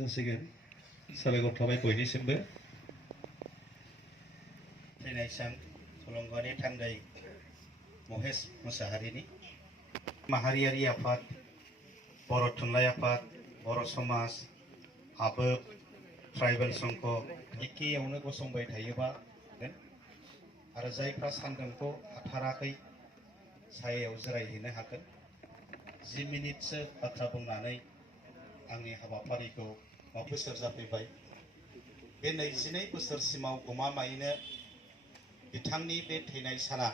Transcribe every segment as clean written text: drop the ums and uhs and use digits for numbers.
जासिगोन साबायखर थाबाय बयनिसिमबो थैनाय सान थुलुंगानि थान्दै महेश मुसाहारिनि माहारियारि आफाद बर' थुनलाइ आफाद बर' समाज आबोब ट्राइबेल संघ एखेयावनो गसंबाय थायोबा आरो जायफ्रा सान्दुंखौ हाथाराखै सायायाव जिरायहैनो हागोन 10 मिनिटसो बाथ्रा बुंनानै आंनि हाबाफारिखौ बोसोर जाफैबाय बे 22 बोसोरसिमाव गमामायैनो बिथांनि बे थैनाय साना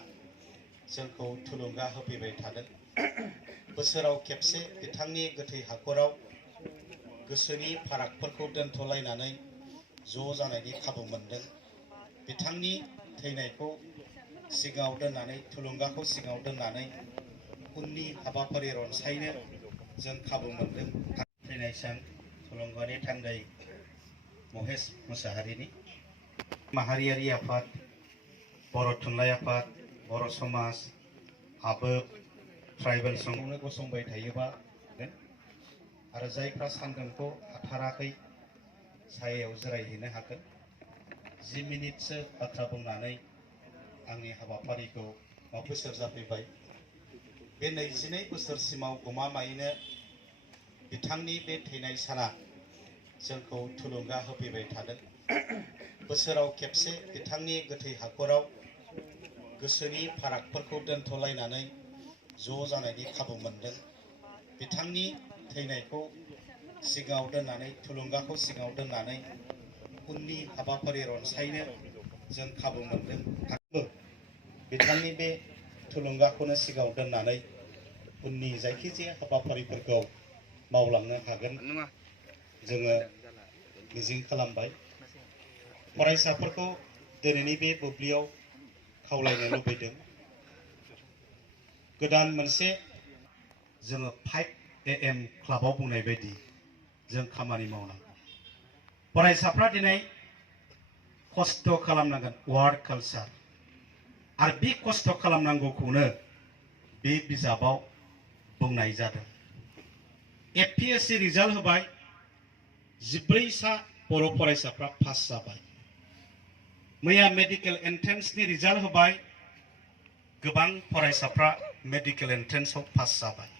जोंखौ थुलुंगा होफैबाय थादों बोसोराव खेबसे बिथांनि गोथै हाखराव गोसोनि फारागफोरखौ दोनथ'लायनानै ज' जानायनि खाबु मोनदों बिथांनि थैनायखौ सिगाङाव दोननानै थुलुंगाखौ सिगाङाव दोननानै उननि हाबाफारि रनसायनो जों खाबु मोनदों थैनाय सान थुलुंगानि थान्दै महेश मुसाहारिनि माहारियारि आफाद बर' थुनलाइ आफाद बर' समाज आबोब ट्राइबेल संघआवनो गसंबाय थायोबा आरो जायफ्रा सान्दुंखौ हाथाराखै सायायाव जिरायहैनो हागोन 10 मिनिटसो बाथ्रा बुंनानै आंनि हाबाफारिखौ बोसोर जाफैबाय बे 22 बोसोरसिमाव गमामायैनो बिथांनि बे थैनाय साना जोंखौ थुलुंगा होफैबाय थादों बोसोराव खेबसे बिथांनि गोथै हाखराव गोसोनि फारागफोरखौ दोनथ'लायनानै ज' जानायनि खाबु मोनदों बिथांनि थैनायखौ सिगाङाव दोननानै थुलुंगाखौ सिगाङाव दोननानै उननि हाबाफारि रनसायनो जों खाबु मोनदों आरो बिथांनि बे थुलुंगाखौनो सिगाङाव दोननानै उननि जायखिजाया हाबाफारिफोरखौ मावलांनो हागोन जोङो मिजिं खालामबाय फरायसाफोरखौ दिनैनि बे बुब्लियाव खावलायनो लुबैदों गोदान मोनसे जोङो 5 AM क्लाबाव बुंनाय बायदि जों खामानि मावनांगौ फरायसाफ्रा दिनै खस्थ' खालामनांगोन वार्क कालचार आरो बे खस्थ' खालामनांगौखौनो बे बिजाबाव बुंनाय जादों APSC रिजाल्ट होबाय 14 सा बर' फरायसाफ्रा पास जाबाय मैया मेडिकेल एन्ट्रेन्सनि रिजाल्ट होबाय गोबां फरायसाफ्रा मेडिकेल एन्ट्रेन्सआव पास जाबाय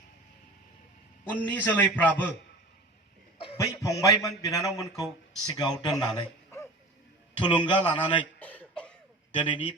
उननि जोलैफ्राबो बै फंबायमोन बिनानावमोनखौ सिगाङाव दोननानै थुलुंगा लानानै दिनैनि